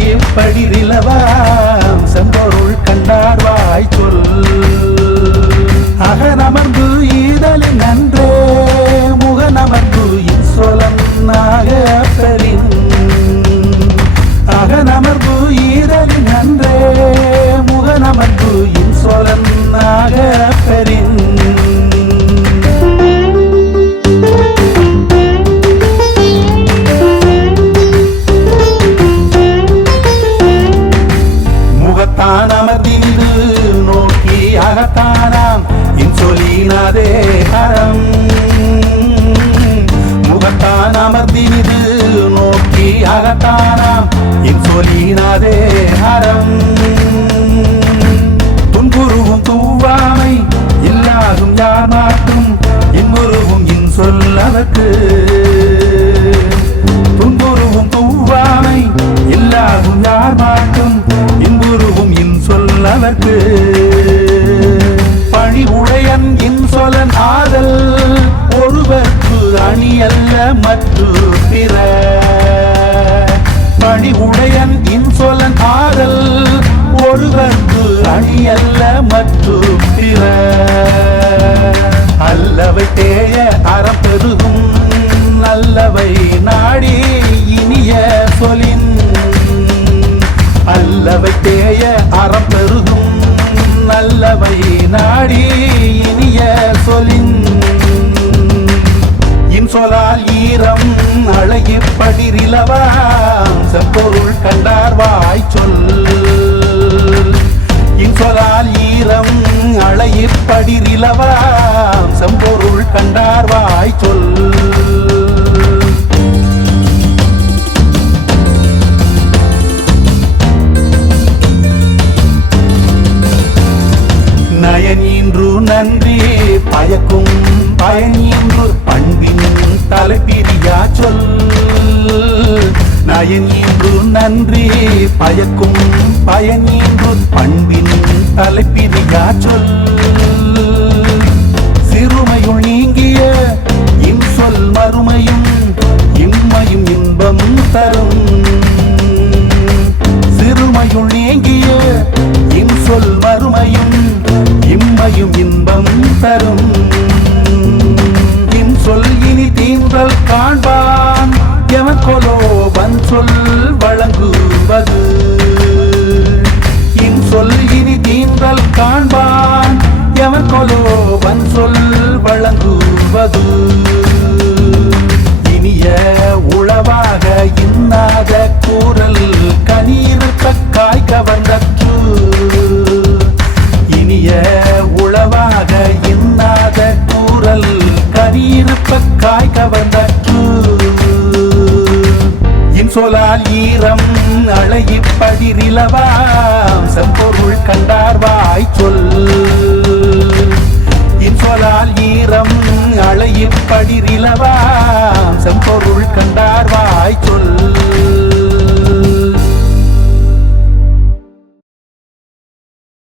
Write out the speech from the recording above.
அழைப்படிரிலவாம் செம்பொருள் கண்டார்வாய் சொல் அகனமர்ந்து ஈதலின் நன்றே முகனமர்ந்து இன்சொலன் நாகப்பெரின் அகனமர்ந்து ஈதலின் நன்றே முகனமர்ந்து இன்சொலன் நாகப்பெரின் அமர்ந்திரு நோக்கி அகத்தானாம் இன்சொலினாதே ஹரம் முகத்தான் அமர்ந்திரு நோக்கி அகத்தானாம் இன்சொலினாதே ஹரம் துன்புருவும் தூவாமை இல்லாகும் யார் மாற்றும் இன்புருவும் இன்சொல் அதற்கு துன்புருவும் தூவாமை இல்லாகும் யார் மாற்றும் இன்புருவும் இன்சொல் அதற்கு பணி உடையன் இன்சொலன் ஆதல் ஒருவர்க்கு அணியல்ல மற்ற பிற பணி உடையன் இன்சொலன் ஆதல் ஒருவர்க்கு அணியல்ல மற்ற பிற அல்லவை தேய அறப்பெருகும் நல்லவை நாடி இனிய சொலின் அல்லவை தேய அறப்பெருகும் நல்லவை நாடி இனிய சொலின் இன்சொலால் ஈரம் அழகிப்படிரிலவாம் செம்பொருள் கண்டார்வாய் சொல் இன்சொலால் ஈரம் அழகிப்படிரிலவாம் செம்பொருள் கண்டார்வாய் சொல் நயனீன்று நன்றி பயக்கும் பயனீன்று பண்பின் தலைப்பிரியா சொல் நயனீன்று நன்றி பயக்கும் பயனீன்று பண்பின் தலைப்பிரியா சொல் சிறுமையுள் நீங்கிய இன்சொல் மறுமையும் இம்மையும் இன்பம் தரும் சிறுமையுள் நீங்கிய இன்சொல் மறுமையும் இம்மையும் இன்பம் தரும் இன்சொல் இனி தீன்றல் காண்பான் எவன்கொலோ வன்சொல் வழங்குவது இன்சொல் இனி தீன்றல் காண்பான் எவன்கொலோ வன்சொல் வழங்குவது இனிய உளவாக இன்னாத கூறல் கனீர்த்த காய் கவர்ந்தற்று இனிய உளவாக இன்னாத கூறல் கனீர்த்த காய் கவர்ந்தற்று இன்சொலால் ஈரம் அழகிப்படிரிலவாம் செம்பொருள் கண்டார்வாய் சொல் இன்சொலால் ஈரம் அழகிப்படிரிலவாம் செம்பொருள் கண்டார்வாய் சொல்